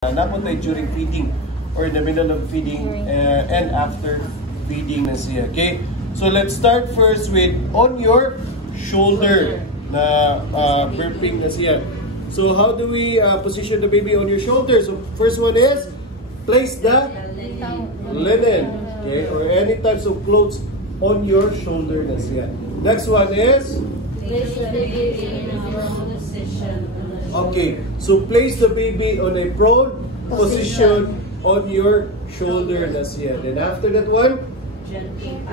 Napunta during feeding or in the middle of feeding and after feeding na siya. Okay? So let's start first with on your shoulder na burping na siya. So how do we position the baby on your shoulder? So first one is place the linen, okay, or any types of clothes on your shoulder na siya. Next one is place the baby in a prone position. Okay, so place the baby on a prone position on your shoulder na siya. Then after that one,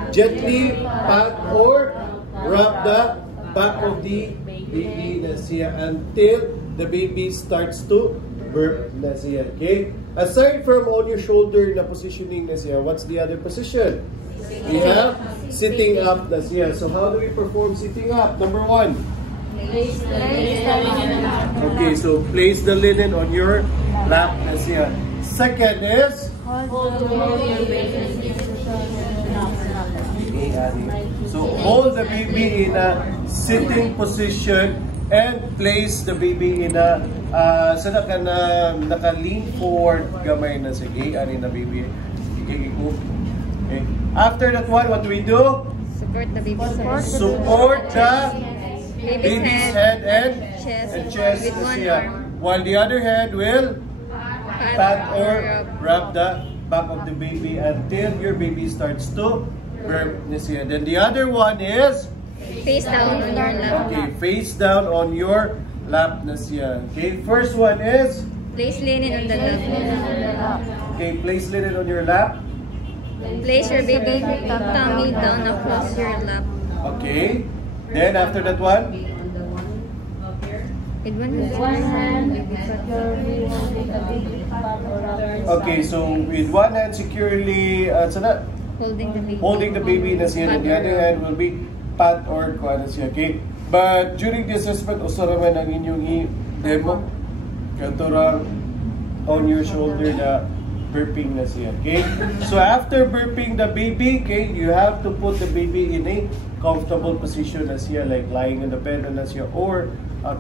gently pat or wrap the back of the baby na siya until the baby starts to burp na siya. Okay? Aside from on your shoulder na positioning na siya, what's the other position? We have sitting up na siya. So how do we perform sitting up? Number one. Place the linen. Okay, so place the linen on your lap na siya. Second is Hold your baby. so hold the baby in a sitting position and place the baby in a sa naka-lean forward gamay na sige ani na baby. Okay. After that one, what do we do? Support the baby. Support the baby's head and chest with one siya. arm. While the other hand will pat or rub. rub the back of the baby until your baby starts to burp na siya. Then the other one is Face down on your lap. okay, face down on your lap na siya. Okay, first one is Place linen on the lap. okay, place linen on your lap. Place your baby tummy down across your lap. Okay. Then after that one, With One hand, securely holding the baby part or other okay, so with one hand securely holding the baby. holding the baby na siya, and the other hand will be pat or kuha na siya, okay? But during the assessment, usa raman ang inyong i-demo katura on your shoulder na burping na siya, okay? So after burping the baby, okay, you have to put the baby in a comfortable position na siya, like lying in the bed na siya, or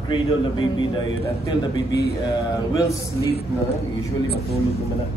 cradle the baby na yun until the baby will sleep na. Usually matulog naman na.